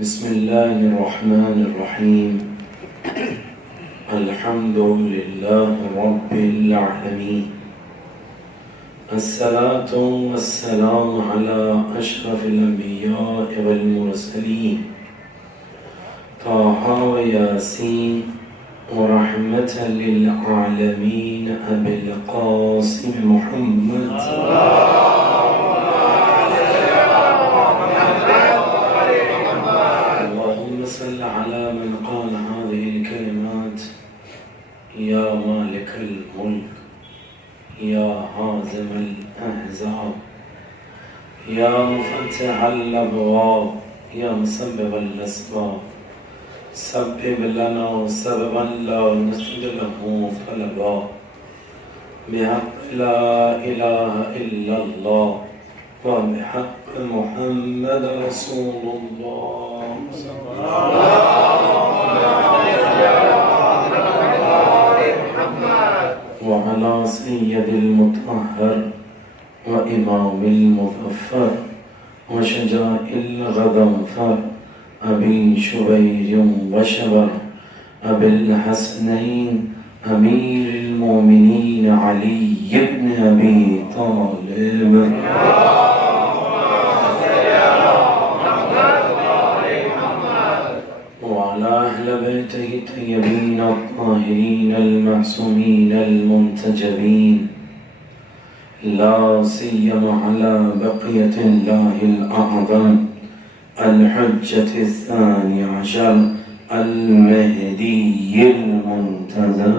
بسم الله الرحمن الرحيم. الحمد لله رب العالمين. الصلاة والسلام على أشرف الأنبياء والمرسلين طه وياسين ورحمة للعالمين أبي القاسم محمد اللهم صل على من قال هذه الكلمات: يا مالك الملك، يا هازم الأحزاب، يا مفتح الأبواب، يا مسبب الأسباب، سبب لنا سببا لا نسجد له طلبا، بحق لا إله إلا الله وبحق محمد رسول الله وعلى سيد المطهر وإمام المظفر وشجاع الغضنفر أبي شبير وشبر أبي الحسنين أمير المؤمنين علي بن أبي طالب وعلى أهل بيته الطيبين الطاهرين المعصومين المنتجبين، لا سيما على بقية الله الأعظم الحجة الثاني عشر المهدي المنتظر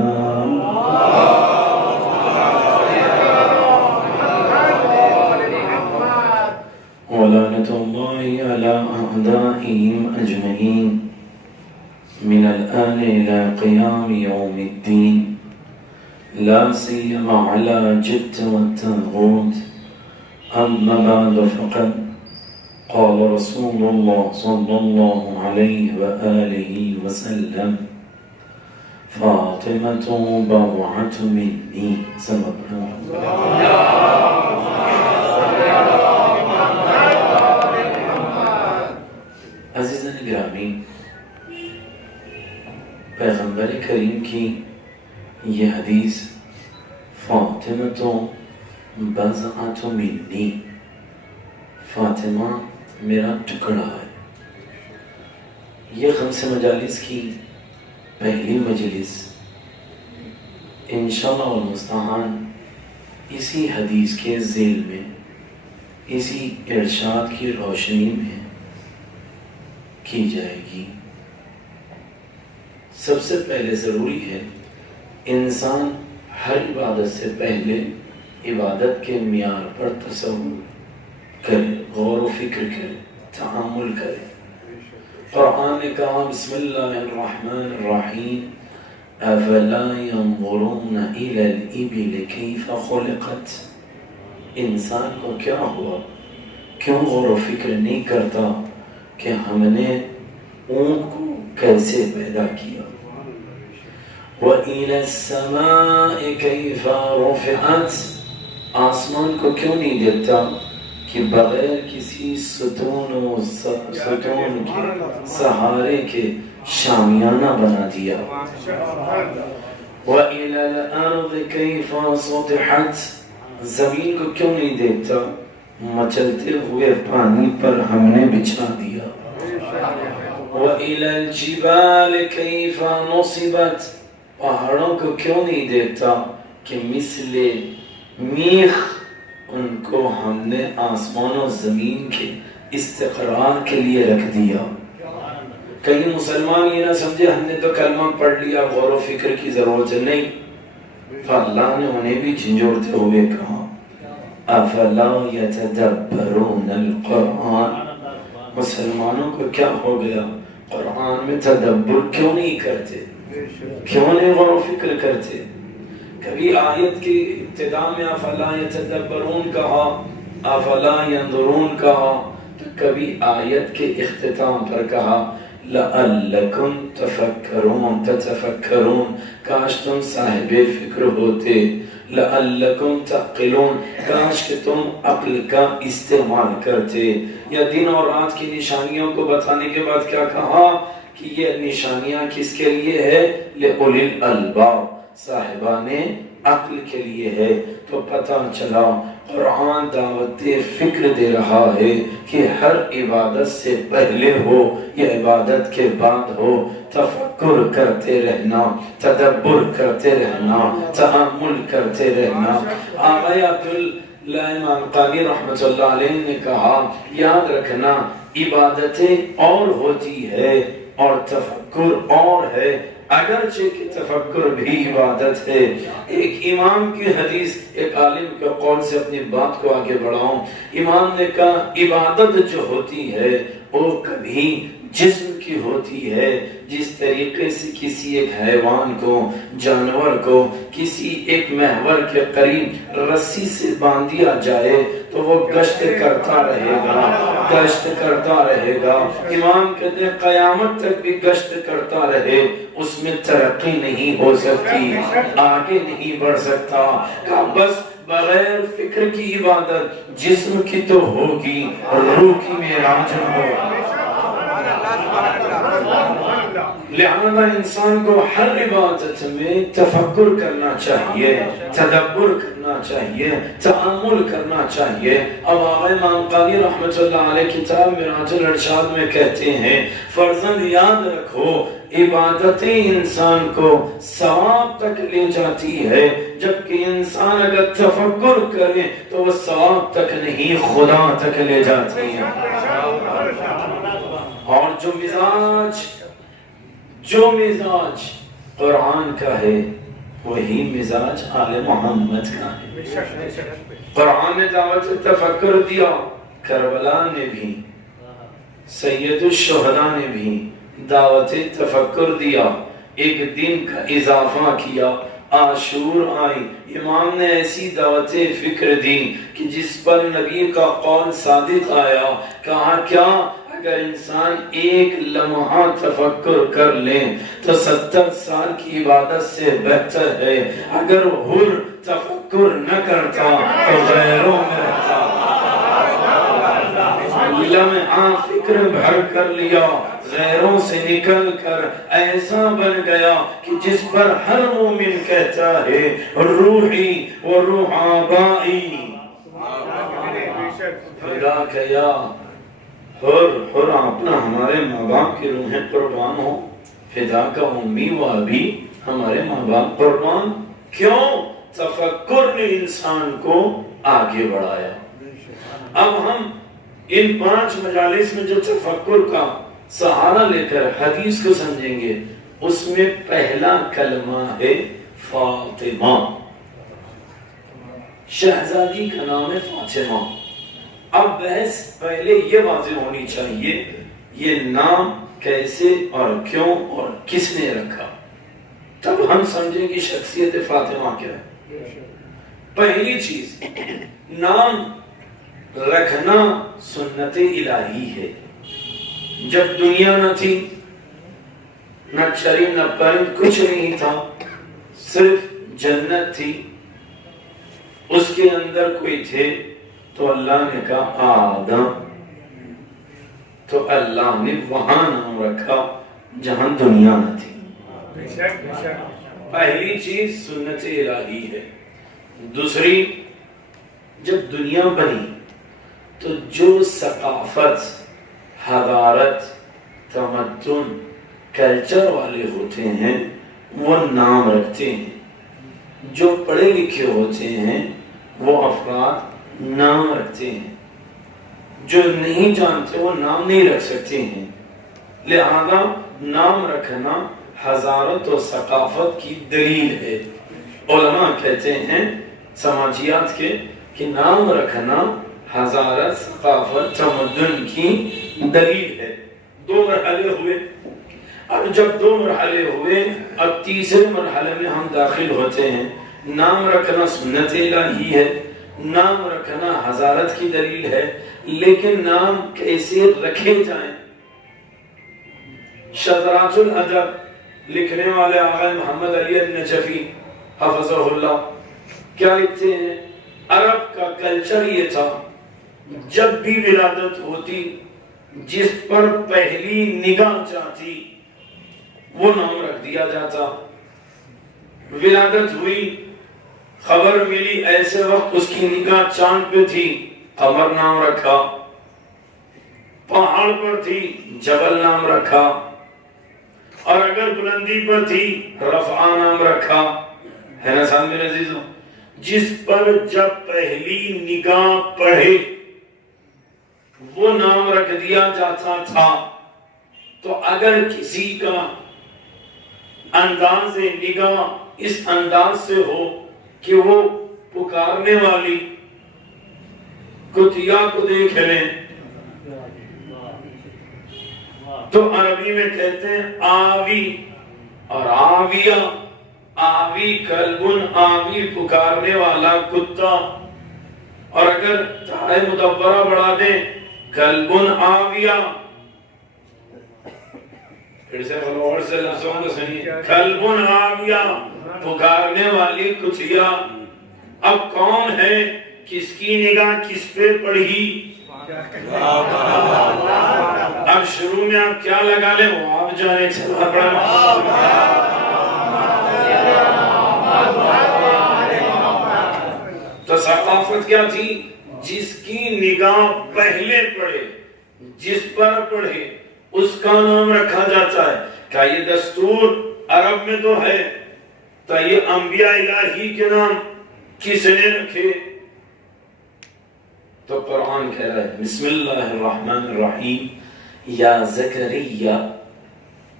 ولعنة الله على أعدائهم أجمعين من الآن إلى قيام يوم الدين، لا سيما على جبت والتاغوت. أما بعد فقد قال رسول الله صلى الله عليه وآله وسلم: فاطمة بضعة مني. عزیزان گرامی، پیغمبر کریم کی یہ حدیث فاطمة بضعة منی، فاطمہ میرا ٹکڑا ہے، یہ خمس مجالس کی پہلی مجلس انشاءاللہ والمستعان اسی حدیث کے ذیل میں، اسی ارشاد کی روشنی میں کی جائے گی۔ سب سے پہلے ضروری ہے انسان ہر عبادت سے پہلے عبادت کے معیار پر تصور کرے، غور و فکر کرے، تعامل کرے۔ قرآن نے کہا: بسم اللہ الرحمن الرحیم، افلا ينظرون الى الابل کیف خلقت۔ انسان کو کیا ہوا، کیوں غور و فکر نہیں کرتا کہ ہم نے اونٹ کو کیسے پیدا کیا؟ وَإِلَى السَّمَاءِ كَيْفَ رُفِعَتْ۔ آسمان کو کیوں نہیں دیکھتا کہ بغیر کسی ستون کے سہارے کے شامیانہ بنا دیا؟ وَإِلَى الْأَرْضِ كَيْفَ سُطِحَتْ۔ زمین کو کیوں نہیں دیکھتا، مچلتے ہوئے پانی پر ہم نے بچھا دیا۔ وَإِلَى الْجِبَالِ كَيْفَ نُصِبَتْ۔ پہاڑوں کو کیوں نہیں دیکھتا کہ مثل میخ ان کو ہم نے آسمان و زمین کے استقرار کے لیے رکھ دیا۔ کہیں مسلمان یہ نہ سمجھے ہم نے تو کلمہ پڑھ لیا، غور و فکر کی ضرورت نہیں۔ فاللہ نے انہیں بھی جھنجھوڑتے ہوئے کہا: افلا یتدبرون القرآن۔ مسلمانوں کو کیا ہو گیا، قرآن میں تدبر کیوں نہیں کرتے، کیوں نہیں غور و فکر کرتے؟ کبھی آیت کی ابتدا میں افلا یتدبرون کہا، افلا ینظرون کہا، تو کبھی آیت کے اختتام پر کہا لعلکم تفکرون، تتفکرون، کاش تم صاحب فکر ہوتے، لعلکم تعقلون، کاش کہ تم عقل کا استعمال کرتے۔ یا دن اور رات کی نشانیوں کو بتانے کے بعد کیا کہا کہ یہ نشانیاں کس کے لیے ہے؟ لِأُولِي الْأَلْبَابِ، صاحبان عقل کے لیے ہے۔ تو پتہ چلا قرآن دعوت فکر دے رہا ہے کہ ہر عبادت سے پہلے ہو یا عبادت کے بعد ہو، تفکر کرتے رہنا، تدبر کرتے رہنا، تأمل کرتے رہنا۔ آقا عبداللہ امام قانی رحمۃ اللہ علیہ نے کہا یاد رکھنا عبادتیں اور ہوتی ہے اور تفکر اور ہے، اگرچہ کہ تفکر بھی عبادت ہے۔ ایک امام کی حدیث، ایک عالم کے قول سے اپنی بات کو آگے بڑھاؤں۔ امام نے کہا عبادت جو ہوتی ہے وہ کبھی جسم کی ہوتی ہے، جس طریقے سے کسی ایک حیوان کو، جانور کو کسی ایک محور کے قریب رسی سے باندھ دیا جائے تو وہ گشت کرتا رہے گا، گشت کرتا رہے گا۔ امام کہتے ہیں قیامت تک بھی گشت کرتا رہے، اس میں ترقی نہیں ہو سکتی، آگے نہیں بڑھ سکتا۔ کہا بس بغیر فکر کی عبادت جسم کی تو ہوگی، روح کی معراج ہوگی۔ لہذا انسان کو ہر عبادت میں تفکر کرنا چاہیے، تدبر کرنا چاہیے، تأمل کرنا چاہیے۔ اب آقا امام قانی رحمۃ اللہ علیہ کتاب معراج الارشاد میں کہتے ہیں فرزند یاد رکھو عبادتیں انسان کو ثواب تک لے جاتی ہے، جبکہ انسان اگر تفکر کرے تو وہ ثواب تک نہیں خدا تک لے جاتی ہے۔ اور جو مزاج قرآن کا ہے وہی مزاج آل محمد کا ہے۔ قرآن نے دعوت تفکر دیا، کربلا نے بھی، سید الشہداء نے بھی دعوت تفکر دیا، ایک دن کا اضافہ کیا، عاشور آئی، امام نے ایسی دعوت فکر دی کہ جس پر نبی کا قول صادق آیا۔ کہا کیا اگر انسان ایک لمحہ تفکر کر لیں تو 70 سال کی عبادت سے بہتر ہے، اگر حر تفکر نہ کرتا تو غیروں میں رہتا۔ لمحہ فکر بھر کر لیا، غیروں سے نکل کر ایسا بن گیا کہ جس پر ہر مومن کہتا ہے روحی و روح آبائی، خدا کیا حر اپنا ہمارے ماں باپ کی روحیں قربان ہو، فدا کا امی و ابی ہمارے ماں باپ قربان۔ کیوں؟ تفکر نے انسان کو آگے بڑھایا۔ اب ہم ان 5 مجالس میں جو تفکر کا سہارا لے کر حدیث کو سمجھیں گے، اس میں پہلا کلمہ ہے فاطمہ، شہزادی کا نام ہے فاطمہ۔ اب بحث پہلے یہ واضح ہونی چاہیے یہ نام کیسے اور کیوں اور کس نے رکھا، تب ہم سمجھیں کہ شخصیت فاطمہ کیا ہے۔ پہلی چیز، نام رکھنا سنت الہی ہے۔ جب دنیا نہ تھی، نہ چرند نہ پرند، کچھ نہیں تھا، صرف جنت تھی، اس کے اندر کوئی تھے تو اللہ نے کہا آدم، تو اللہ نے وہاں نام رکھا جہاں دنیا نہ تھی۔ پہلی چیز سنت الہی ہے۔ دوسری، جب دنیا بنی تو جو ثقافت، حضارت، تمدن، کلچر والے ہوتے ہیں وہ نام رکھتے ہیں، جو پڑھے لکھے ہوتے ہیں وہ افراد نام رکھتے ہیں، جو نہیں جانتے وہ نام نہیں رکھ سکتے ہیں۔ لہذا نام رکھنا حضارت و ثقافت کی دلیل ہے۔ علماء کہتے ہیں سماجیات کے کہ نام رکھنا حضارت، ثقافت، تمدن کی دلیل ہے۔ 2 مرحلے ہوئے۔ اب جب 2 مرحلے ہوئے، اب تیسرے مرحلے میں ہم داخل ہوتے ہیں۔ نام رکھنا سنت الہی ہے، نام رکھنا حضارت کی دلیل ہے، لیکن نام کیسے رکھے جائیں؟ شذرات الادب لکھنے والے آقا محمد علی النجفی حفظہ اللہ کیا لکھتے ہیں؟ عرب کا کلچر یہ تھا، جب بھی ولادت ہوتی جس پر پہلی نگاہ جاتی وہ نام رکھ دیا جاتا۔ ولادت ہوئی، خبر ملی، ایسے وقت اس کی نگاہ چاند پہ تھی، قمر نام رکھا، پہاڑ پر تھی جبل نام رکھا، اور اگر بلندی پر تھی رفع نام رکھا، ہے نا سامنے عزیزوں؟ جس پر جب پہلی نگاہ پڑے وہ نام رکھ دیا جاتا تھا۔ تو اگر کسی کا انداز نگاہ اس انداز سے ہو کہ وہ پکارنے والی کتیا کو دیکھ لیں تو عربی میں کہتے ہیں آوی اور آویہ، آوی کلبن، آوی پکارنے والا کتا، اور اگر تائے مدورہ بڑھا دیں کلبن آویہ، پھر سے اور سے لفظوں کو سنیے، کلبن آویہ پکارنے والی کتیا۔ اب کون ہے، کس کی نگاہ کس پہ پڑھی؟ اب شروع میں آپ کیا لگا لیں وہ آپ جانے چلا پڑا۔ تو ثقافت کیا تھی؟ جس کی نگاہ پہلے پڑے، جس پر پڑھے اس کا نام رکھا جاتا ہے۔ کیا یہ دستور عرب میں تو ہے؟ تو یہ انبیاء الہی کے نام کس نے رکھے؟ تو قرآن کہہ رہا ہے بسم اللہ الرحمن الرحیم یا زکریا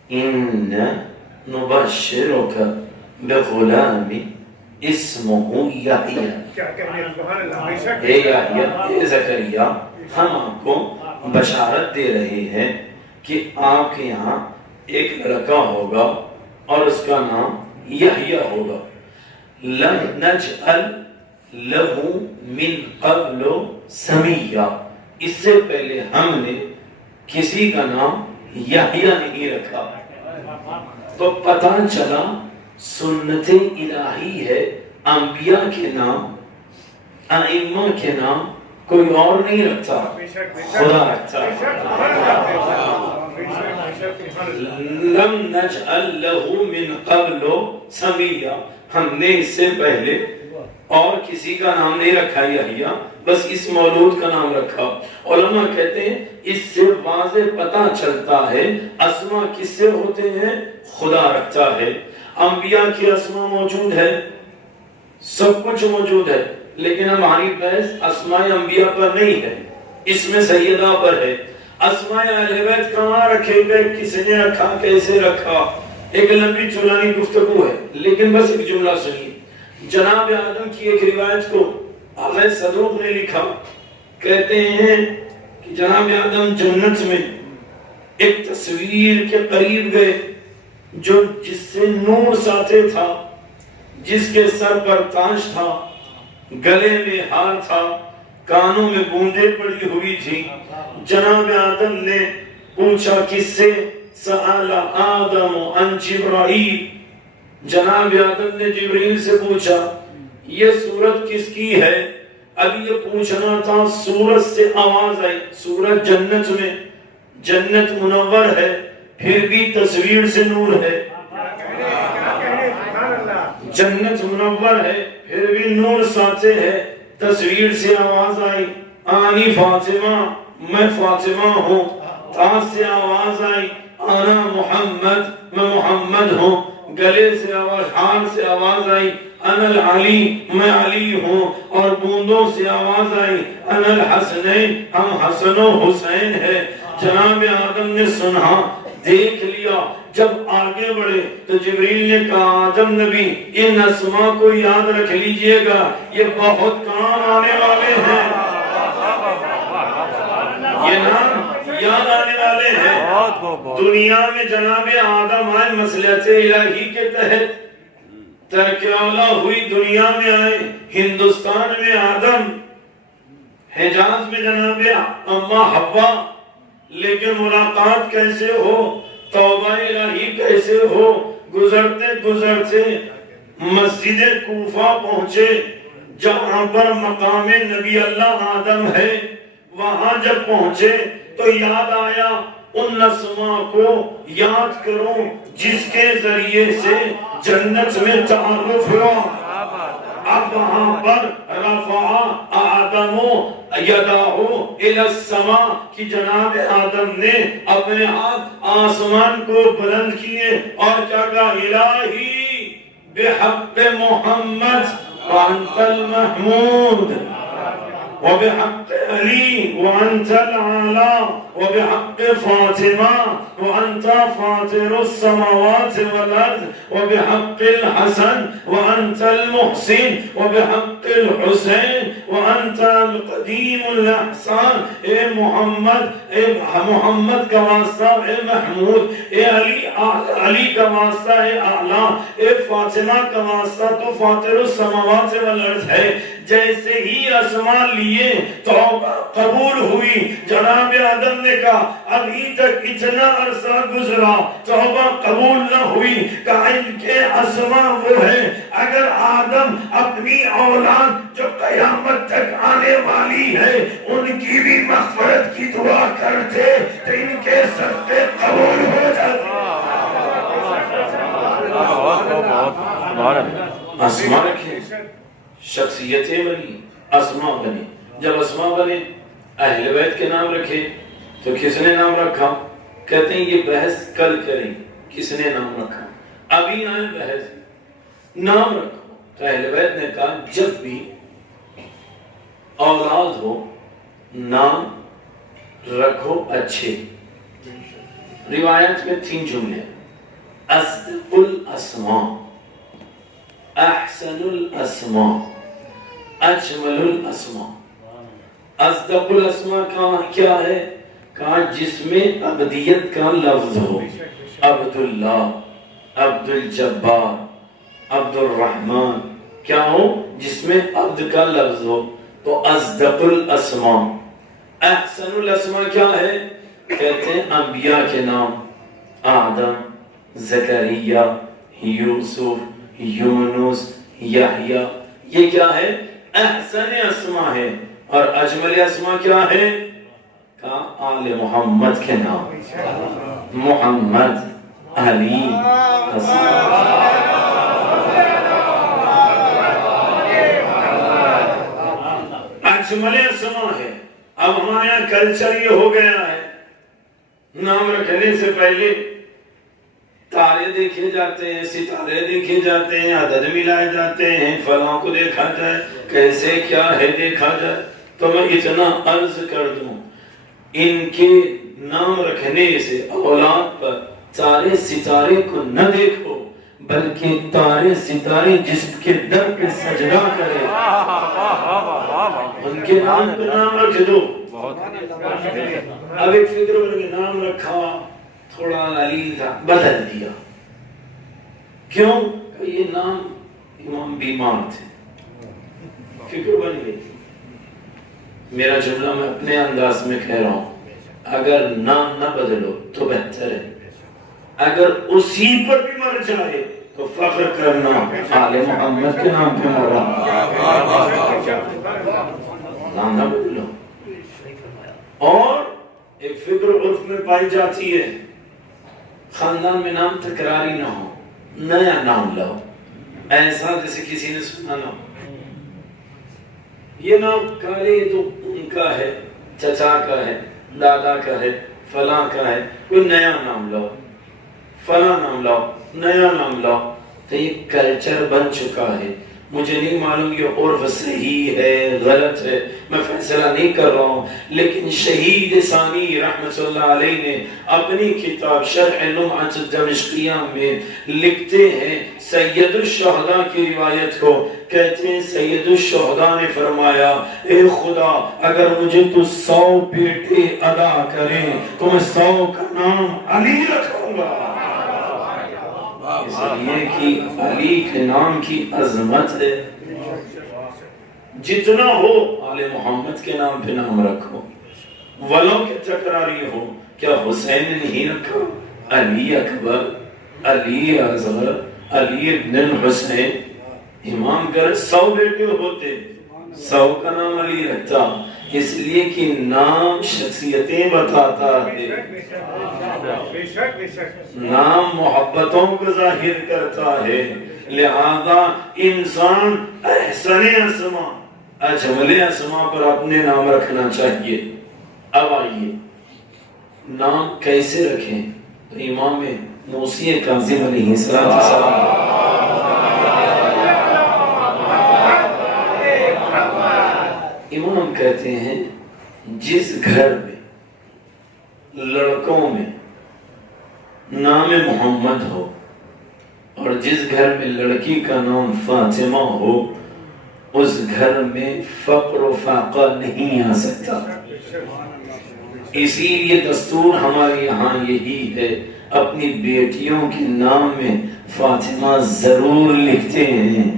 ان نبشرک بغلام اسمہ یحییٰ، اے یحییٰ، اے زکریا، ہم آپ کو بشارت دے رہے ہیں کہ آپ کے یہاں ایک لڑکا ہوگا اور اس کا نام یحییٰ ہوگا۔ لم نجعل لہو من قبل سمیہ، اس سے پہلے ہم نے کسی کا نام یحییٰ نہیں رکھا۔ تو پتہ چلا سنت الہی ہے، انبیاء کے نام، ائمہ کے نام کوئی اور نہیں رکھتا، خدا رکھتا۔ لم نجعل لہو من قبل سمیہ، ہم نے اس سے پہلے اور کسی کا نام نہیں رکھا یحییٰ، بس اس مولود کا نام رکھا۔ علماء کہتے ہیں اس سے واضح پتہ چلتا ہے اسماء کس سے ہوتے ہیں، خدا رکھتا ہے۔ انبیاء کی اسماء موجود ہے، سب کچھ موجود ہے، لیکن ہماری بحث اسماء انبیاء پر نہیں ہے، اس میں سیدہ پر ہے۔ اسماء اہل بیت کہاں رکھے گئے، کس نے رکھا، کیسے رکھا، ایک لمبی چولانی گفتگو ہے، لیکن بس ایک جملہ سنیے۔ جناب آدم کی ایک روایت کو آغا صدوق نے لکھا، کہتے ہیں کہ جناب آدم جنت میں ایک تصویر کے قریب گئے جو جس سے نور ساتے تھا، جس کے سر پر تاج تھا، گلے میں ہار تھا، کانوں میں بوندیں پڑی ہوئی تھی۔ جناب آدم نے پوچھا کس سے؟ سأل آدم عن جبرائیل، جناب آدم نے جبریل سے پوچھا یہ سورت کس کی ہے؟ اب یہ پوچھنا تھا، سورت سے آواز آئی، سورت جنت میں، جنت منور ہے، پھر بھی تصویر سے نور ہے، جنت منور ہے پھر بھی نور ساتے ہے، تصویر سے آواز آئی، آنی فاطمہ، میں فاطمہ ہوں، تا سے آواز آئی، آنا محمد، میں محمد ہوں، گلے سے آواز، ہار سے آواز آئی، انا العلی، میں علی ہوں، اور بوندوں سے آواز آئی، انا الحسنین، ہم حسن و حسین ہے۔ جناب آدم نے سنا، دیکھ لیا، جب آگے بڑھے تو جبریل نے کہا آدم نبی ان اسماء کو یاد رکھ لیجئے گا، یہ بہت کام آنے والے ہیں، یہ نام یاد آنے والے ہیں۔ دنیا میں جناب آدم آئے مصلحت الہی کے تحت، ترک اولا ہوئی دنیا میں آئے، ہندوستان میں آدم، حجاز میں جناب اماں حوا، لیکن ملاقات کیسے ہو، توبہ الہی کیسے ہو، گزرتے گزرتے مسجد کوفہ پہنچے، جہاں پر مقام نبی اللہ آدم ہے وہاں جب پہنچے تو یاد آیا ان اسماء کو یاد کرو جس کے ذریعے سے جنت میں تعارف ہوا. اب وہاں پر رفع آدم یداہو الی السماء کہ جناب آدم نے اپنے ہاتھ آسمان کو بلند کیے اور کیا کہا الہی بحق محمد وانت المحمود وبحق علی وانت العلا وبحق فاطمہ وانت فاطر السماوات والارض وبحق الحسن وانت المحسن وبحق الحسین وانت القدیم الاحسان. اے محمد کا واسطہ اے محمود، اے علی کا واسطہ اے اعلیٰ، اے فاطمہ کا واسطہ تو فاطر السماوات والارض ہے. جیسے ہی اسماء لیے توبہ قبول ہوئی. جناب آدم نے کہا ابھی تک اتنا عرصہ گزرا توبہ قبول نہ ہوئی. کہا ان کے اسماء وہ ہے اگر آدم اپنی اولاد جو قیامت تک آنے والی ہے ان کی بھی مغفرت کی دعا کرتے تو ان کے صدقے قبول ہو جاتے. اسماء رکھے، شخصیتیں بنی، اسماء بنی. جب اسماء بنے اہل بیت کے نام رکھے تو کس نے نام رکھا؟ کہتے ہیں یہ بحث کل کریں کس نے نام رکھا. ابھی آئے بحث نام رکھو. تو اہل بیت نے کہا جب بھی اولاد ہو نام رکھو اچھے. روایت میں 3 جملے: اصدق الاسماء، احسن الاسماء، اجمل الاسماء. اصدق الاسماء کا کیا ہے؟ کہا جس میں عبدیت کا لفظ ہو. عبداللہ، عبد الجبار، عبد الرحمن، کیا ہو؟ جس میں عبد کا لفظ ہو تو اصدق الاسماء. احسن الاسماء کیا ہے؟ کہتے ہیں انبیاء کے نام: آدم، زکریا، یوسف، یونس، یحییٰ. یہ کیا ہے؟ احسن اسماء ہے. اور اجمل اسماء کیا ہے؟ کہا آل محمد کے نام: محمد، علی، حسن. اجمل اسماء ہے. اب ہمارے یہاں کلچر یہ ہو گیا ہے نام رکھنے سے پہلے تارے دیکھے جاتے ہیں، ستارے دیکھے جاتے ہیں، عدد ملائے جاتے ہیں، فلاں کو دیکھا جائے، کیسے کیا ہے دیکھا جائے. تو میں اتنا عرض کر دوں ان کے نام رکھنے سے اولاد پر تارے ستارے کو نہ دیکھو بلکہ تارے ستارے جس کے در پہ سجدہ کرے ان کے نام پہ نام رکھ دو. اب ایک فکر بن کے نام رکھا تھوڑا علی تھا بدل دیا. کیوں؟ کہ یہ نام امام بیمار تھے. فکر بن گئی. میرا جملہ میں اپنے انداز میں کہہ رہا ہوں اگر نام نہ بدلو تو بہتر ہے. اگر اسی پر بھی مر جائے تو فخر کرنا آل محمد کے نام پہ مرا. نام نہ بدلو. اور ایک فکر عرف میں پائی جاتی ہے خاندان میں نام تکراری نہ ہو، نیا نام لاؤ ایسا جیسے کسی نے سنا نہ ہو. یہ نام کالے تو ان کا ہے، چچا کا ہے، دادا کا ہے، فلاں کا ہے. کوئی نیا نام لاؤ، فلاں نام لاؤ، نیا نام لاؤ. تو یہ کلچر بن چکا ہے. مجھے نہیں معلوم یہ عرف صحیح ہے غلط ہے، میں فیصلہ نہیں کر رہا ہوں. لیکن شہید ثانی رحمت اللہ علیہ نے اپنی کتاب شرح لمعۃ الدمشقیہ میں لکھتے ہیں سید الشہداء کی روایت کو. کہتے ہیں سید الشہداء نے فرمایا اے خدا اگر مجھے تو 100 بیٹے ادا کریں تو میں 100 کا نام علی رکھوں گا. اس لیے کہ علی کے نام کی عظمت ہے. جتنا ہو آل محمد کے نام پہ نام رکھو. ولو کہ تکراری ہو. کیا حسین نے نہیں رکھا؟ علی اکبر، علی اصغر، علی ابن الحسین. امام کہہ رہے 100 بیٹے ہوتے 100 کا نام علی رہتا، اس لیے کہ نام شخصیتیں بتاتا ہے، نام محبتوں کو ظاہر کرتا ہے، لہذا انسان احسن اسما اجمل اسما پر اپنے نام رکھنا چاہیے۔ اب آئیے نام کیسے رکھیں؟ تو امام موسی کاظم علیہ السلام امام کہتے ہیں جس گھر میں لڑکوں میں نام محمد ہو اور جس گھر میں لڑکی کا نام فاطمہ ہو، اس گھر میں فقر و فاقہ نہیں آ سکتا۔ اسی لیے دستور ہمارے یہاں یہی ہے، اپنی بیٹیوں کے نام میں فاطمہ ضرور لکھتے ہیں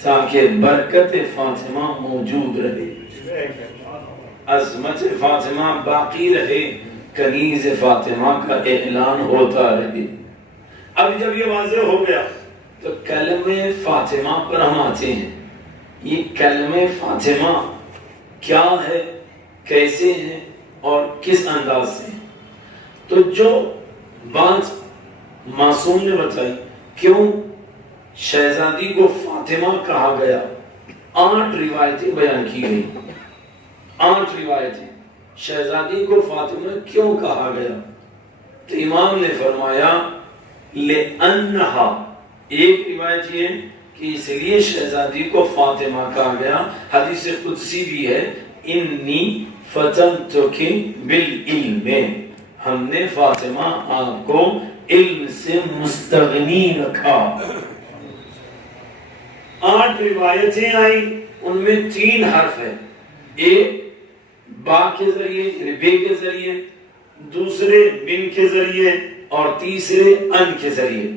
تاکہ برکت فاطمہ موجود رہے، عظمت فاطمہ باقی رہے، کنیز فاطمہ کا اعلان ہوتا رہے۔ اب جب یہ واضح ہو گیا تو کلمہ فاطمہ پر ہم آتے ہیں۔ یہ کلمہ فاطمہ کیا ہے، کیسے ہے اور کس انداز سے؟ تو جو بات معصوم نے بتائی کیوں شہزادی کو فاطمہ کہا گیا، 8 روایتیں بیان کی گئی، 8 روایتیں شہزادی کو فاطمہ کیوں کہا گیا؟ تو امام نے فرمایا لِأَنَّهَا، ایک روایت یہ کہ اس لیے شہزادی کو فاطمہ کہا گیا، حدیث قدسی بھی ہے، انی فتنتکی بالعلم، ہم نے فاطمہ آپ کو علم سے مستغنی رکھا۔ 8 روایتیں آئیں، ان میں 3 حرف ہیں، ایک با کے ذریعے یعنی بے کے ذریعے، دوسرے من کے ذریعے اور تیسرے ان کے ذریعے۔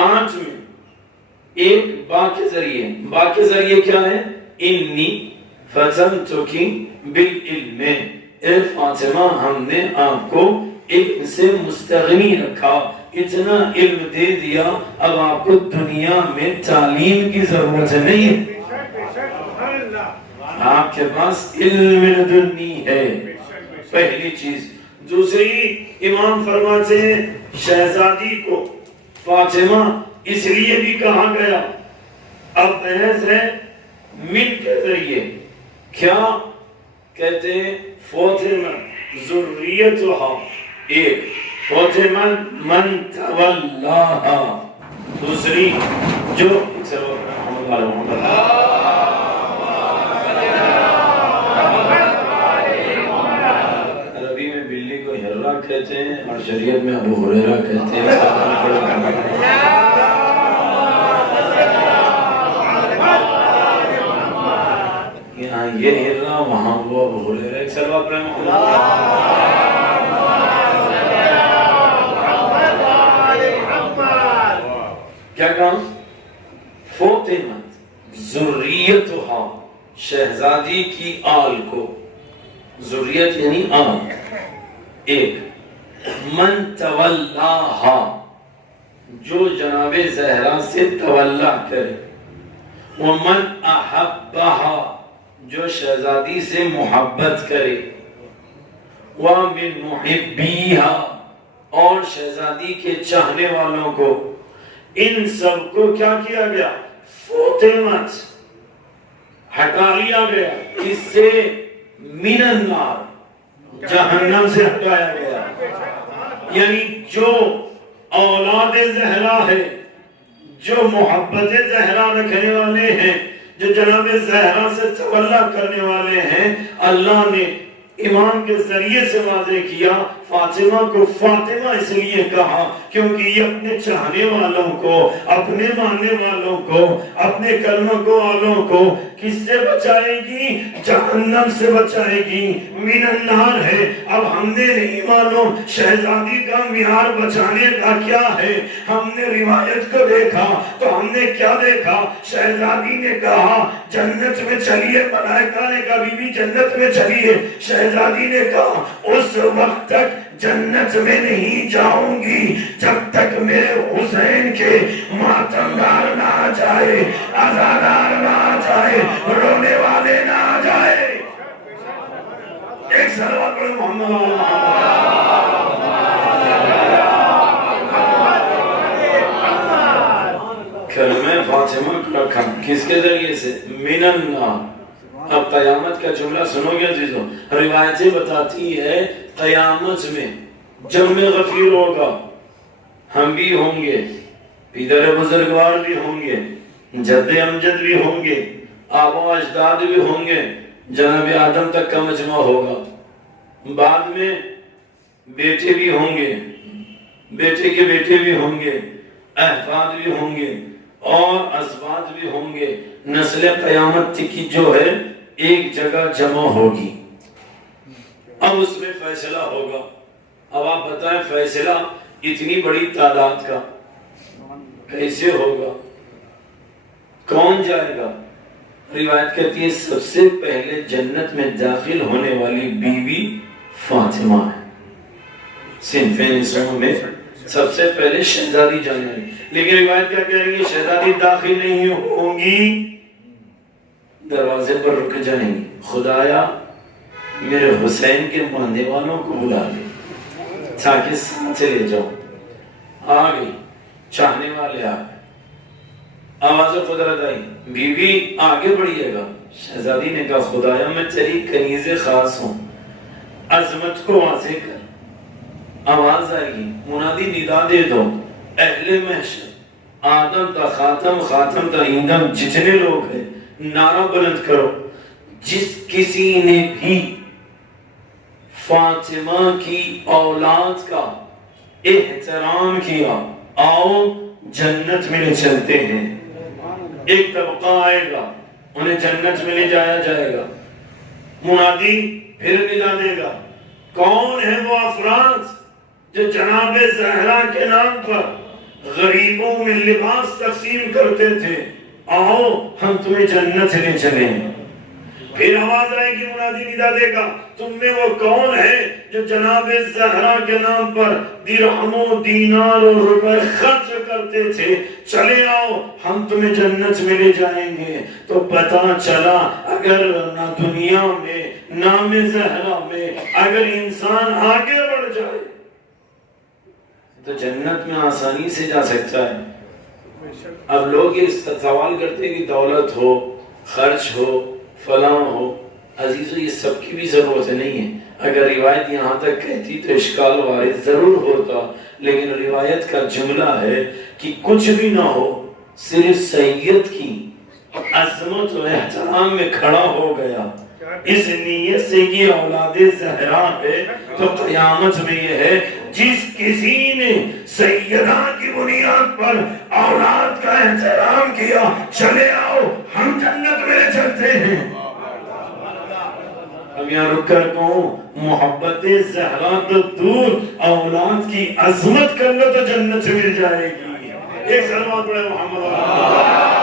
8 میں ایک با کے ذریعے، با کے ذریعے کیا ہے؟ انی فتنتکی بالعلم، اے فاطمہ ہم نے آپ کو علم سے مستغنی رکھا، اتنا علم دے دیا اب آپ کو دنیا میں تعلیم کی ضرورت نہیں ہے، آپ کے پاس علم لدنی ہے، پہلی چیز۔ دوسری، امام فرماتے ہیں شہزادی کو فاطمہ اس لیے بھی کہا گیا، اب بحث ہے من کے ذریعے، کیا کہتے ہیں؟ فاطمہ ذریتھا، ایک فاطمہ من تولاہا، دوسری جو عربی میں بلی کو ہررا کہتے ہیں اور شریعت میں ابو ہریرہ کہتے ہیں۔ یہاں یہ ہررا، وہاں وہ ابو ہریرہ، ایک سلوات پڑھیں کیا کہا؟ فاطمہ ذریتھا، شہزادی کی آل کو، ذریت یعنی آل، ایک من تولاہا، جو جناب زہرا سے تولا کرے، ومن احبہا، جو شہزادی سے محبت کرے، ومن محبیہا، اور شہزادی کے چاہنے والوں کو، ان سب کو کیا کیا گیا؟ فاطمہ ہٹا لیا گیا، اس سے من النار، جہنم سے ہٹایا گیا۔ یعنی جو اولاد زہرا ہے، جو محبت زہرا رکھنے والے ہیں، جو جناب زہرا سے تولا کرنے والے ہیں، اللہ نے امام کے ذریعے سے واضح کیا فاطمہ کو فاطمہ اس لیے کہا کیونکہ یہ اپنے چاہنے والوں کو، اپنے ماننے والوں کو، اپنے کلمہ کو والوں کو کس سے بچائے گی؟ جہنم سے بچائے گی، من النار ہے۔ اب ہم نے نہیں معلوم شہزادی کا معیار بچانے کا کیا ہے، ہم نے روایت کو دیکھا تو ہم نے کیا دیکھا؟ شہزادی نے کہا جنت میں چلیے، ملائکہ نے کہا بی بی جنت میں چلیے، شہزادی نے کہا اس وقت تک جنت میں نہیں جاؤں گی جب تک میرے حسین کے ماتمدار نہ آ جائے، عزادار نہ آ جائے، رونے والے نہ آ جائے۔ ایک صلوات پڑھیں محمد کلمہ فاطمہ رکھا کس کے ذریعے سے؟ من النار۔ اب قیامت کا جملہ سنو گے عزیزو، روایتیں بتاتی ہے قیامت میں جب میں غفیر ہوگا، ہم بھی ہوں گے، پیدر بزرگوار بھی ہوں گے، جد امجد بھی ہوں گے، آبا و اجداد بھی ہوں گے، جناب آدم تک کا مجمع ہوگا، بعد میں بیٹے بھی ہوں گے، بیٹے کے بیٹے بھی ہوں گے، احفاد بھی ہوں گے اور اسباط بھی ہوں گے، نسل قیامت کی جو ہے ایک جگہ جمع ہوگی۔ اب اس میں فیصلہ ہوگا۔ اب آپ بتائیں فیصلہ اتنی بڑی تعداد کا کیسے ہوگا؟ کون جائے گا؟ روایت کہتی ہے سب سے پہلے جنت میں داخل ہونے والی بیوی فاطمہ ہے۔ صنفین اسلام میں سب سے پہلے شہزادی جانا ہے، لیکن روایت کیا کہہ رہی ہے؟ شہزادی داخل نہیں ہوں گی، دروازے پر رک جائیں گی، خدایا میرے حسین کے ماننے والوں کو بلا لے تاکہ ساتھ لے جاؤ۔ آ گئی، چاہنے والے آ گئے، آواز قدرت آئی، بی بی آگے بڑھیے گا۔ شہزادی نے کہا خدایا میں تیری کنیز خاص ہوں، عظمت کو واضح کر۔ آواز آئے گی، منادی ندا دے دو، اہل محشر آدم تا خاتم، خاتم تا ایندم جتنے لوگ ہیں نعرہ بلند کرو، جس کسی نے بھی فاطمہ کی اولاد کا احترام کیا آؤ جنت میں لے چلتے ہیں۔ ایک طبقہ آئے گا، انہیں جنت میں لے جایا جائے گا۔ منادی پھر ندا دے گا، کون ہے وہ افراد جو جناب زہرا کے نام پر غریبوں میں لباس تقسیم کرتے تھے، آؤ ہم تمہیں جنت لے چلیں۔ پھر آواز آئے گی، منادی ندا دے گا، تم میں وہ کون ہے جو جناب زہرا کے نام پر درہموں دینار اور روپے خرچ کرتے تھے، چلے آؤ ہم تمہیں جنت میں لے جائیں گے۔ تو پتہ چلا اگر نہ دنیا میں نام زہرا میں اگر انسان آگے بڑھ جائے تو جنت میں آسانی سے جا سکتا ہے۔ اب لوگ اس سوال کرتے ہیں کہ دولت ہو، خرچ ہو، فلاں ہو، عزیزو یہ سب کی بھی ضرورت نہیں ہے۔ اگر روایت یہاں تک کہتی تو اشکال وارد ضرور ہوتا، لیکن روایت کا جملہ ہے کہ کچھ بھی نہ ہو، صرف سید کی عظمت و احترام میں کھڑا ہو گیا، اس نیت سے یہ اولاد زہرا ہے، تو قیامت میں یہ ہے جس کسی نے سیدہ کی بنیاد پر اولاد کا احترام کیا، چلے آؤ ہم جنت میں چلتے ہیں۔ اب یہاں رک کر کہوں محبت زہرا تو دور، اولاد کی عظمت کر لو تو جنت مل جائے گی۔ ایک سلوات پڑھے محمد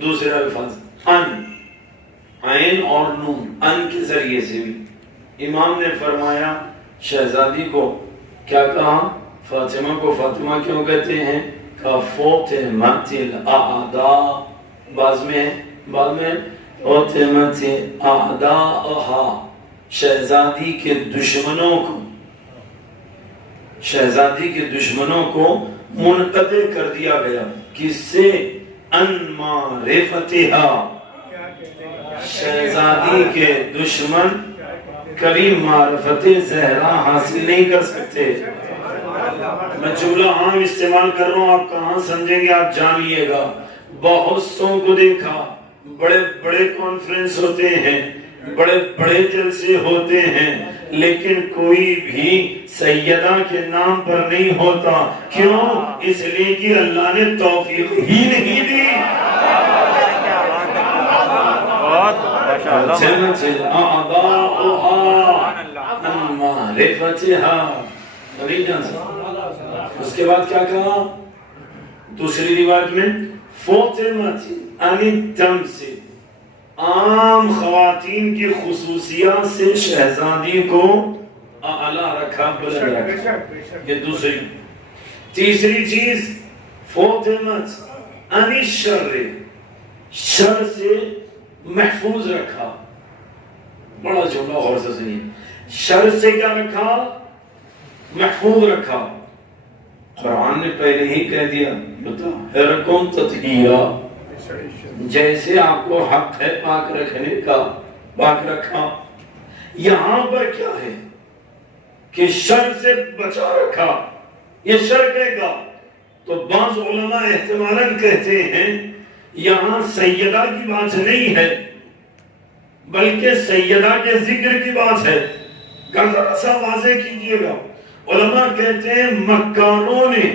دوسرا الفاظ عین اور نون، ان کے ذریعے سے بھی امام نے فرمایا شہزادی کو کیا کہا؟ فاطمہ کو فاطمہ کیوں کہتے ہیں؟ کہ فاطمۃ الاعداء، بعض میں فاطمۃ اعداءھا، شہزادی کے دشمنوں کو، شہزادی کے دشمنوں کو منقطع کر دیا گیا۔ کس سے؟ ان معرفتھا، شہزادی کے دشمن کبھی معرفت زہرا حاصل نہیں کر سکتے۔ میں جملہ عام استعمال کر رہا ہوں، آپ کہاں سمجھیں گے آپ جانیے گا۔ بہت سو کو دیکھا، بڑے بڑے کانفرنس ہوتے ہیں، بڑے بڑے جلسے ہوتے ہیں، لیکن کوئی بھی سیدہ کے نام پر نہیں ہوتا. کیوں؟ اس لیے کہ اللہ نے توفیق ہی نہیں دی. اس کے بعد کیا کہا دوسری روایت میں؟ فاطمہ دم سے عام خواتین کی خصوصیات سے شہزادی کو اعلیٰ رکھا، بلند رکھا. یہ دوسری. تیسری چیز فاطمہ شر، شر سے محفوظ رکھا. بڑا جملہ غور سے سنیے. شر سے کیا رکھا؟ محفوظ رکھا. قرآن نے پہلے ہی کہہ دیا یطہرکم تطہیرا، جیسے آپ کو حق ہے پاک رکھنے کا پاک رکھا. یہاں پر کیا ہے کہ شر سے بچا رکھا. یہ شر کہے گا تو بعض علماء احتمالاً کہتے ہیں یہاں سیدہ کی بات نہیں ہے بلکہ سیدہ کے ذکر کی بات ہے. ذرا سا واضح کیجئے گا. علماء کہتے ہیں مکاروں نے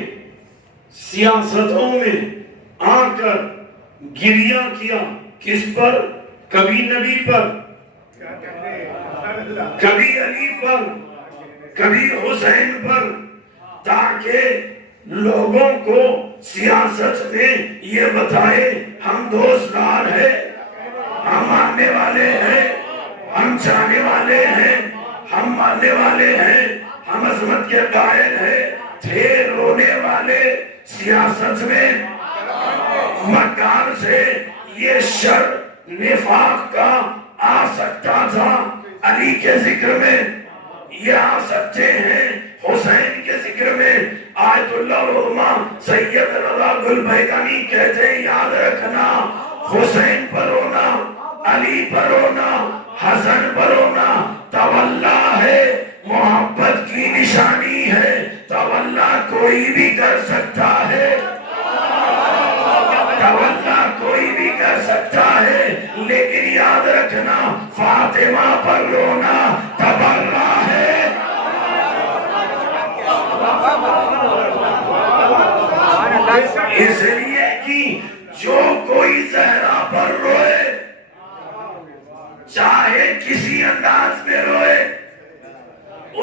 سیاستوں میں آ کر گریہ کیا. کس پر؟ کبھی نبی پر، کبھی علی پر، کبھی حسین پر، تاکہ لوگوں کو سیاست میں یہ بتائے ہم دوستدار ہیں، ہم آنے والے ہیں، ہم جانے والے ہیں، ہم ماننے والے ہیں، ہم عظمت کے قائل ہیں. تھے رونے والے سیاست میں. مکار سے یہ شر نفاق کا آ سکتا تھا. علی کے ذکر میں یہ آ سکتے ہیں، حسین کے ذکر میں. آیت اللہ العظمیٰ سید رضا گل بیگانی کہتے ہیں یاد رکھنا حسین پر رونا، علی پر رونا، حسن پر رونا تولا ہے، محبت کی نشانی ہے. تولا کوئی بھی کر سکتا ہے، تولا کوئی بھی کر سکتا ہے، لیکن یاد رکھنا فاطمہ پر رونا تبرہ ہے. اس لیے کہ جو کوئی زہرا پر روئے چاہے کسی انداز میں روئے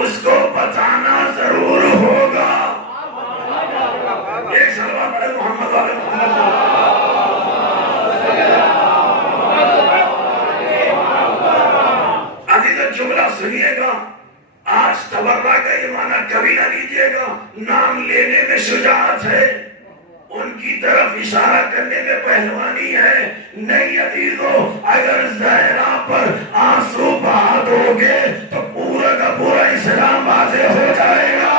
اس کو بتانا ضرور ہوگا. ایک سلوات پڑھے محمد والے محمد. ابھی تک جملہ سنیے گا. آج تبرہ کا یہ معنی کبھی نہ لیجیے گا. نام لینے میں شجاعت ہے، ان کی طرف اشارہ کرنے میں پہلوانی ہے. نہیں عزیزو، اگر زہرا پر آنسو بہا دو گے تو پورا کا پورا اسلام واضح ہو جائے گا.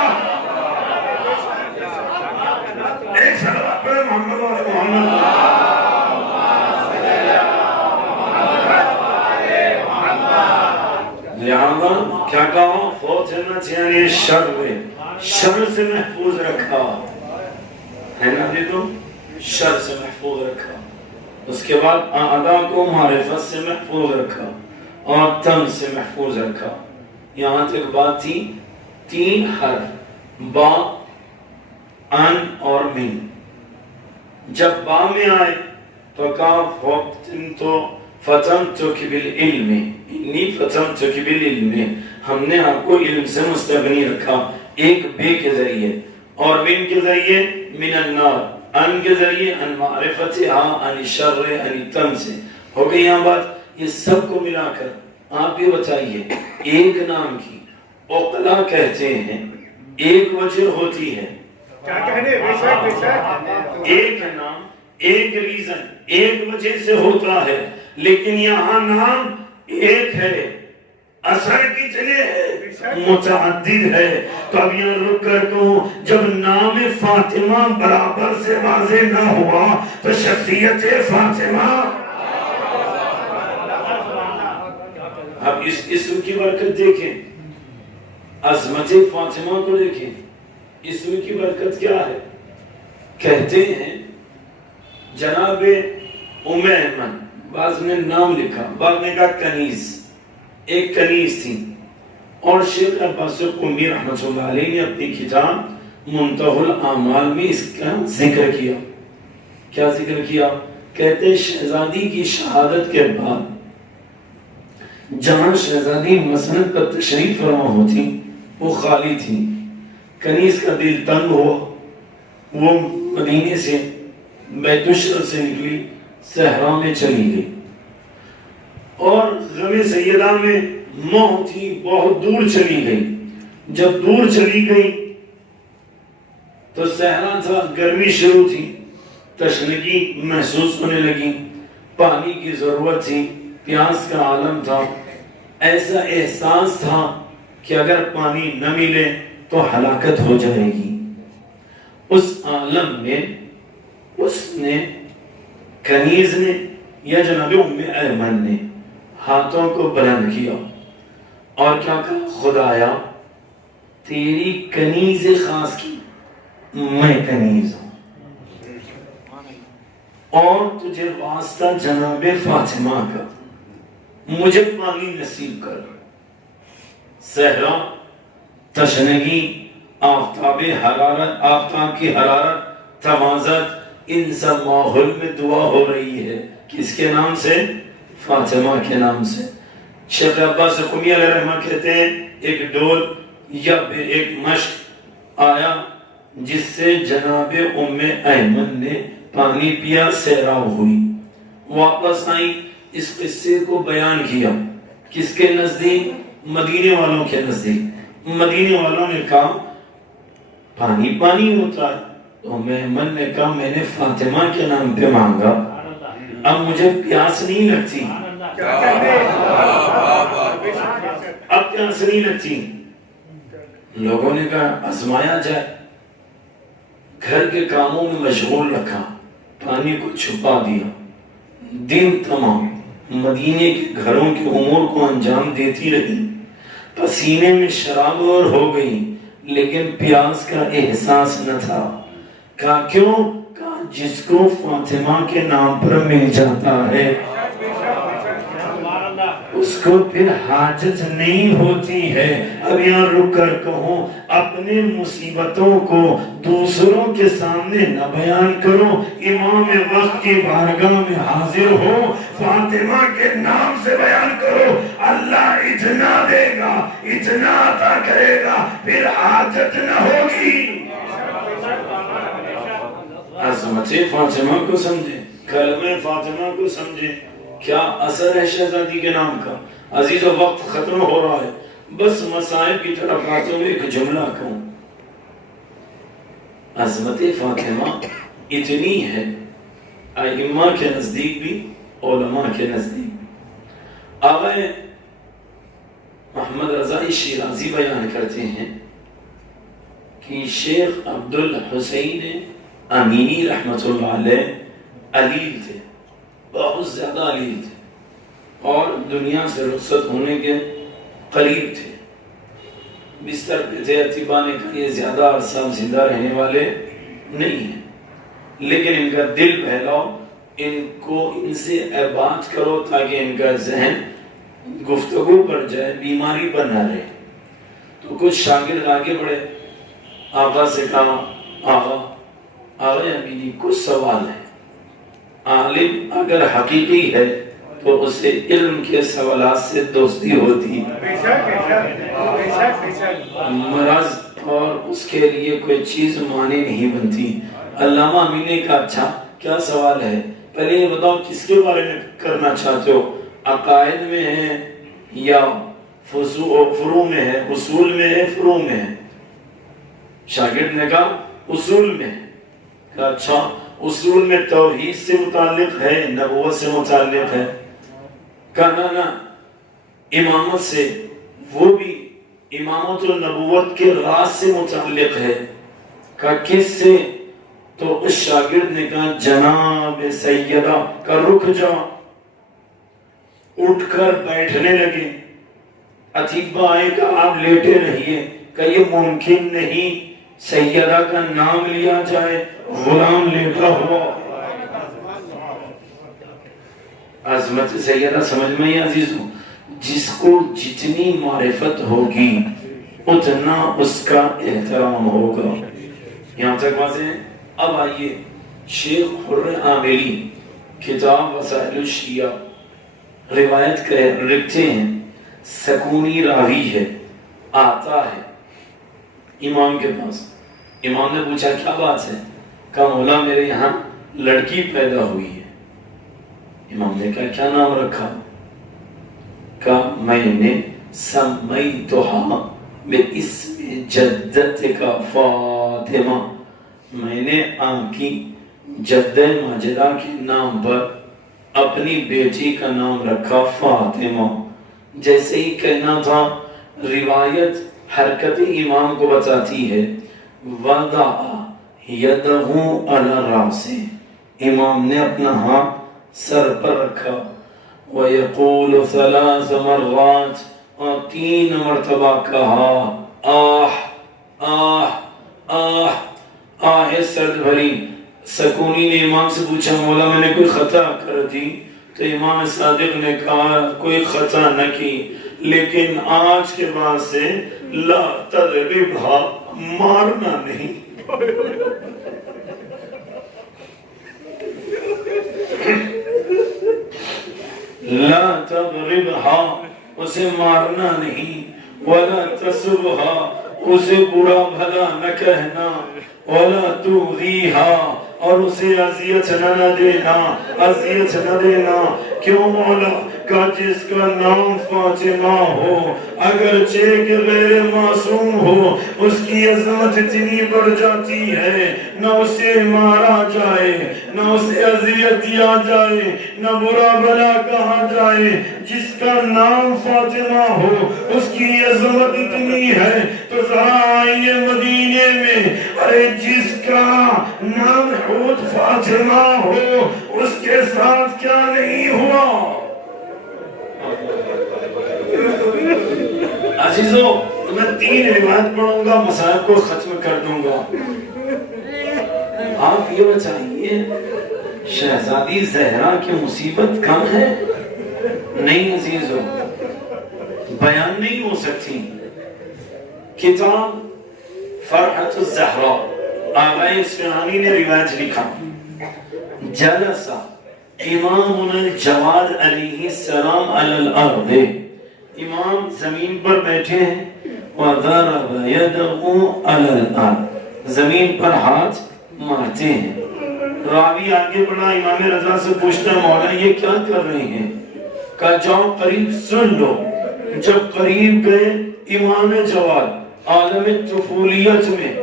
ایک صلوات پڑھے محمد و محمد. لہذا کیا کہا؟ فوتنا یعنی شر سے محفوظ رکھا ہے نا جی. تو شر سے محفوظ رکھا. اس کے بعد ادا کو معرفت سے محفوظ رکھا اور تم سے محفوظ رکھا. یہاں تک بات تھی 3 حرف با، ان اور من. جب با میں آئے تو کہا فتنتک بالعلم، انی فتنتک بالعلم، ہم نے آپ کو علم سے مستغنی رکھا ایک بے کے ذریعے. اور من کے ذریعے من النار، ان کے ذریعے ان معرفتها ان شر ان تم سے. ہو گئی یہاں بات. یہ سب کو ملا کر آپ بھی بتائیے ایک نام کی عقلا کہتے ہیں، ایک وجہ ہوتی ہے. ایک نام ایک ریزن ایک وجہ سے ہوتا ہے، لیکن یہاں نام ایک ہے، اثر کتنے ہے؟ متعدد ہے. تو اب یہاں رک کر کہوں جب نام فاطمہ برابر سے واضح نہ ہوا تو شخصیت فاطمہ. اب اس اسم کی برکت دیکھیں، عظمت فاطمہ کو دیکھیں. اسم کی برکت کیا ہے؟ کہتے ہیں جناب ام ایمن، بعض نے نام لکھا، بعض نے کہا کنیز. ایک کنیز تھی اور شیخ عباس قمی رحمۃ اللہ علیہ نے اپنی کتاب منتہی الاعمال میں اس کا ذکر کیا. کیا ذکر کیا؟ کہتے ہیں شہزادی کی شہادت کے بعد جہاں شہزادی مسند پر تشریف فرما ہوتی وہ خالی تھی. کنیز کا دل تنگ ہوا، وہ مدینے سے بیت الشر سے نکلی، صحرا میں چلی گئی اور غم سیدہ میں موت تھی، بہت دور چلی گئی. جب دور چلی گئی تو صحرا تھا، گرمی شروع تھی، تشنگی محسوس ہونے لگی، پانی کی ضرورت تھی، پیاس کا عالم تھا. ایسا احساس تھا کہ اگر پانی نہ ملے تو ہلاکت ہو جائے گی. اس عالم میں اس نے کنیز نے یا جناب ام ایمن نے ہاتھوں کو بلند کیا اور کیا کہا؟ خدایا تیری کنیز خاص کی میں کنیز ہوں اور تجھے واسطہ جناب فاطمہ کا، مجھے پانی نصیب کر. صحرا، تشنگی، آفتاب کی حرارت، تمازت، ان سب ماحول میں دعا ہو رہی ہے. کس کے نام سے؟ فاطمہ کے نام سے. شیخ عباس قمی علیہ رحمہ کہتے ہیں ایک ڈول یا پھر ایک مشک آیا جس سے جناب ام ایمن نے پانی پیا، سیراب ہوئی، واپس آئی، اس قصے کو بیان کیا. کس کے نزدیک؟ مدینے والوں کے نزدیک. مدینے والوں نے کہا پانی پانی ہوتا ہے. تو ام ایمن نے کہا میں نے فاطمہ کے نام پہ مانگا، اب مجھے پیاس نہیں لگتی، اب پیاس نہیں لگتی. لوگوں نے کہا آزمایا جائے. گھر کے کاموں میں مشغول رکھا، پانی کو چھپا دیا. دن تمام مدینے کے گھروں کے امور کو انجام دیتی رہی. پسینے میں شرابور ہو گئی لیکن پیاس کا احساس نہ تھا. کہا کیوں؟ کہا جس کو فاطمہ کے نام پر مل جاتا ہے اس کو پھر حاجت نہیں ہوتی ہے. اب یہاں رک کر کہوں اپنے مصیبتوں کو دوسروں کے سامنے نہ بیان کرو، امام وقت کی بارگاہ میں حاضر ہو، فاطمہ کے نام سے بیان کرو. اللہ اتنا دے گا، اتنا عطا کرے گا، پھر حاجت نہ ہوگی. عظمت فاطمہ کو سمجھیں، کلمہ فاطمہ کو سمجھیں. کیا اثر ہے شہزادی کے نام کا؟ عزیز و وقت ختم ہو رہا ہے، بس مسائل کی طرف آتے ہوئے ایک جملہ کہوں. عظمت فاطمہ اتنی ہے ائمہ کے نزدیک بھی، علماء کے نزدیک. آقا محمد رضا شیرازی بیان کرتے ہیں کہ شیخ عبد الحسین امینی رحمت اللہ علیہ علیل تھے، بہت زیادہ علیل تھے اور دنیا سے رخصت ہونے کے قریب تھے. بستر پہ تھے. اتباع نے کہا یہ زیادہ عرصہ زندہ رہنے والے نہیں ہیں، لیکن ان کا دل بہلاؤ، ان کو ان سے بات کرو تاکہ ان کا ذہن گفتگو پر جائے، بیماری پر نہ رہے. تو کچھ شاگرد آگے بڑھے، آقا سے کہا آقا امینی کچھ سوال ہے. عالم اگر حقیقی ہے تو اسے علم کے سوالات سے دوستی ہوتی، مرض اور اس کے لیے کوئی چیز معنی نہیں بنتی. علامہ امین نے کہا اچھا کیا سوال ہے؟ پہلے یہ بتاؤ کس کے بارے میں کرنا چاہتے ہو، عقائد میں ہے یا فروع میں ہے، اصول میں ہے، فروع میں ہے؟ شاگرد نے کہا اصول میں ہے. کہا اچھا اصول میں توحید سے متعلق ہے، نبوت سے متعلق ہے؟ کہا نا امامت سے، وہ بھی امامت و نبوت کے راز سے متعلق ہے. کہا کس سے؟ تو اس شاگرد نے کہا جناب سیدہ. کا رک جا، اٹھ کر بیٹھنے لگے. اتیبہ آئے کہ آپ لیٹے رہیے. کہ یہ ممکن نہیں سیدہ کا نام لیا جائے، غلام لیٹا ہوا. عظمت سیدہ سمجھ میں ہی عزیز ہوں. جس کو جتنی معرفت ہوگی اتنا اس کا احترام ہوگا. یہاں تک واضح ہے. اب آئیے شیخ حر عاملی کتاب وسائل الشیعہ روایت رکھتے ہیں. سکونی راوی ہے، آتا ہے امام کے پاس. امام نے پوچھا کیا بات ہے؟ کہا مولا میرے یہاں لڑکی پیدا ہوئی ہے. امام نے کہا کیا نام رکھا؟ کہا میں نے سمیتہا باسم جدتک فاطمہ، میں نے آپ کی جدہ ماجدہ کے نام پر اپنی بیٹی کا نام رکھا فاطمہ. جیسے ہی کہنا تھا روایت حرکت امام کو بتاتی ہے. وضع یدہ علی راسہ، امام نے اپنا ہاتھ سر پر رکھا. وَيَقُولُ 3 مرات، اور 3 مرتبہ کہا آہ آہ آہ، آہ سرد بھری. سکونی نے امام سے پوچھا مولا میں نے کوئی خطا کر دی؟ تو امام صادق نے کہا کوئی خطا نہ کی، لیکن آج کے بعد سے لا تضربھا، مارنا نہیں. لا تضربھا، اسے مارنا نہیں. ولا تسبھا، اسے برا بھلا نہ کہنا. ولا تؤذیھا، اور اسے اذیت نہ دینا، اذیت نہ دینا. کیوں مولا؟ کہ جس کا نام فاطمہ ہو اگرچہ کہ غیر معصوم ہو، اس کی عظمت اتنی بڑھ جاتی ہے نہ اسے مارا جائے، نہ اسے اذیت دیا جائے، نہ برا بھلا کہا جائے. جس کا نام فاطمہ ہو اس کی عظمت اتنی ہے. تو ذرا آئیے مدینے میں، ارے جس کا نام خود فاطمہ ہو اس کے ساتھ کیا نہیں ہوا. عزیزو میں 3 روایت پڑھوں گا، مسائل کو ختم کر دوں گا. آپ یہ بتائیے شہزادی زہرا کی مصیبت کم ہے؟ نہیں عزیزو، بیان نہیں ہو سکتی. کتاب فرحت الزہرا آغا اصفہانی نے روایت لکھا. جلسہ امام الجواد علیہ السلام علی الارض، امام زمین پر بیٹھے ہیں. وضرب یدہ علی الارض، زمین پر ہاتھ مارتے ہیں. راوی آگے بڑھا، امام رضا سے پوچھتا مولا یہ کیا کر رہے ہیں؟ کہا جاؤ قریب سن لو. جب قریب گئے امام جواد عالم طفولیت میں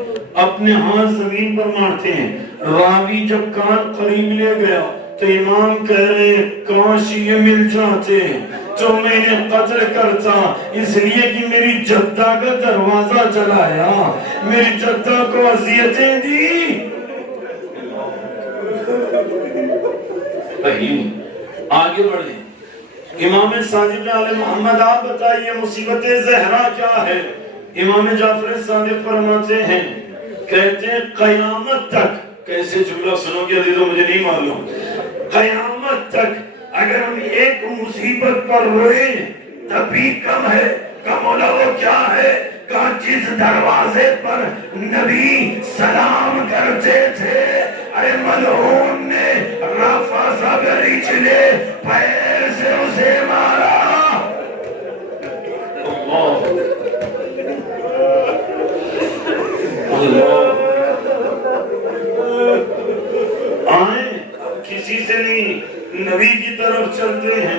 اپنے ہاتھ زمین پر مارتے ہیں. راوی جب کان قریب لے گیا تو امام کہہ رہے کاش یہ مل جاتے تو میں نے قتل کرتا، اس لیے کہ میری جدہ کا دروازہ جلایا، میری جدہ کو اذیتیں دی. آگے بڑھیں. امام صادق علیہ محمد آپ بتائیے مصیبت زہرا کیا ہے؟ امام جعفر صادق فرماتے ہیں، کہتے ہیں قیامت تک. کیسے جملہ سنو گے عزیزو مجھے نہیں معلوم. قیامت تک اگر ہم ایک مصیبت پر روئیں تب بھی کم ہے. کہ مولا وہ کیا ہے؟ کہ جس دروازے پر نبی سلام کرتے تھے، ارے ملعون نے رفع صبری چلے پیر سے اسے مارا. اللہ اللہ. آئیں کسی سے نہیں، نبی کی طرف چلتے ہیں.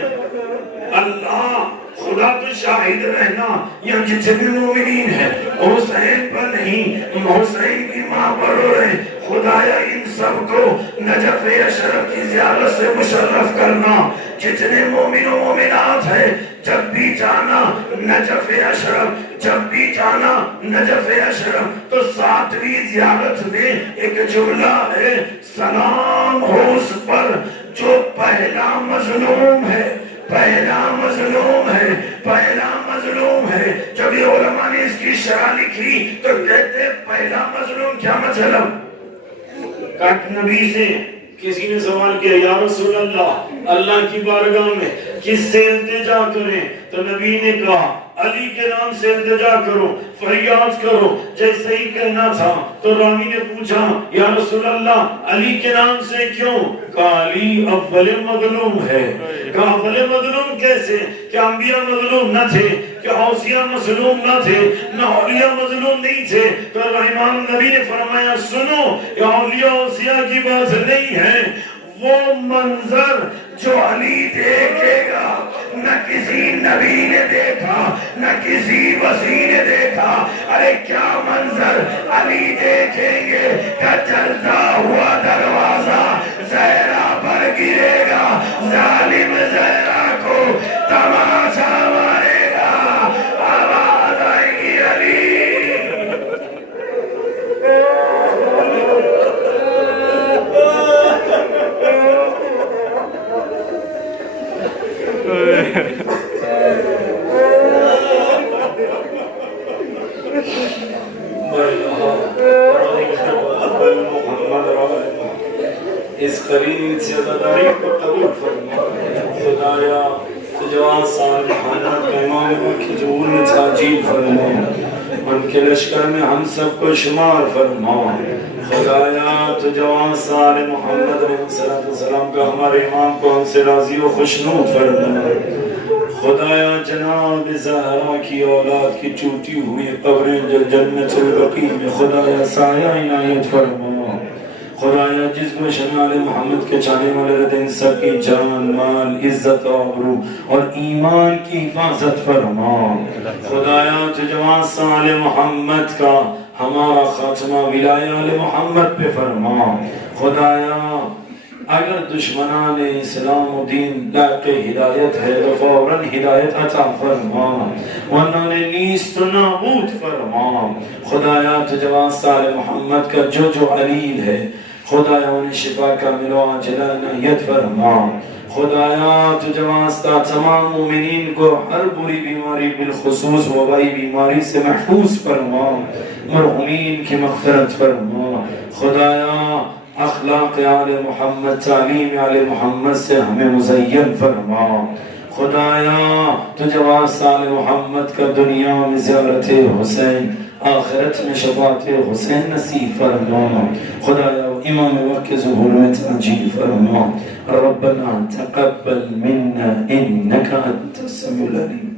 اللہ خدا تو شاہد رہنا یہ جتنے مومنین ہیں حسین پر نہیں، حسین کی ماں پر رو رہے. خدایا ان سب کو نجف اشرف کی زیارت سے مشرف کرنا. جتنے مومن و مومنات ہیں جب بھی جانا نجف اشرف، جب بھی جانا نجف اشرف. تو 7ویں زیارت میں ایک جملہ ہے، سلام ہو اس پر جو پہلا مظلوم ہے، پہلا مظلوم ہے، پہلا مظلوم ہے. جب یہ علماء نے اس کی شرح لکھی تو کہتے پہلا مظلوم کیا مطلب؟ نبی سے کسی نے سوال کیا یا رسول اللہ، اللہ کی بارگاہ میں کس سے التجا کریں؟ تو نبی نے کہا علی کے نام سے التجا کرو، فریاد کرو جیسے ہی کہنا تھا تو راوی نے پوچھا یا رسول اللہ علی کے نام سے کیوں؟ کہا علی اول مظلوم ہے۔ کہا اول مظلوم کیسے؟ کیا انبیاء مظلوم نہ تھے؟ کیا اوصیاء مظلوم نہ تھے؟ نہ اولیاء مظلوم نہیں تھے؟ تو امام نبی نے فرمایا سنو، یہ اولیاء اوصیاء کی بات نہیں ہے، وہ منظر جو علی دیکھے گا نہ کسی نبی نے دیکھا نہ کسی وسیع نے دیکھا۔ ارے کیا منظر علی دیکھیں گے کہ چلتا ہوا دروازہ زہرا پر گرے گا، ظالم زہرا کو تماشا مارے گا، آواز آئے گی علی۔ اس قریب سے عزاداری کو قبول فرما خدایا، تو جوان سال محمد کا امام کی ظہور میں تعجیل فرما، ان کے لشکر میں ہم سب کو شمار فرما خدایا، تو جوان سال محمد علیہ السلام کا ہمارے امام کو ہم سے راضی و خوشنود فرما خدایا، جناب زہرا کی اولاد کی ٹوٹی ہوئی قبریں جنت البقیع میں خدایا سایہ عنایت فرما خدایا، جس کو شمال محمد کے چاہنے والے رہتے ہیں سب کی جان مال عزت آبرو اور ایمان کی حفاظت فرما خدایا، تو جوان سال محمد کا ہمارا خاتمہ ولایہ آل محمد پہ فرما خدایا، اگر دشمنان اسلام و دین لائق ہدایت ہے تو فوراً ہدایت عطا فرما، ورنہ انہیں نیست و نابود فرما خدایا، تو جوان سال محمد کا جو علیل ہے خدایا انہیں شفا کا ملو عاجلہ عنایت فرما خدایا، تو جوان تمام مومنین کو ہر بری بیماری بالخصوص وبائی بیماری سے محفوظ فرما، مرحومین کی مغفرت فرما خدایا، اخلاق آل محمد تعلیم آل محمد سے ہمیں مزین فرما خدایا، تو جوان سال محمد کا دنیا میں زیارت حسین آخرت میں شفاعت حسین نصیب فرما خدایا، امام وقت کے ظہور میں تعجیل فرما، ربنا تقبل منا انك انت السميع العليم۔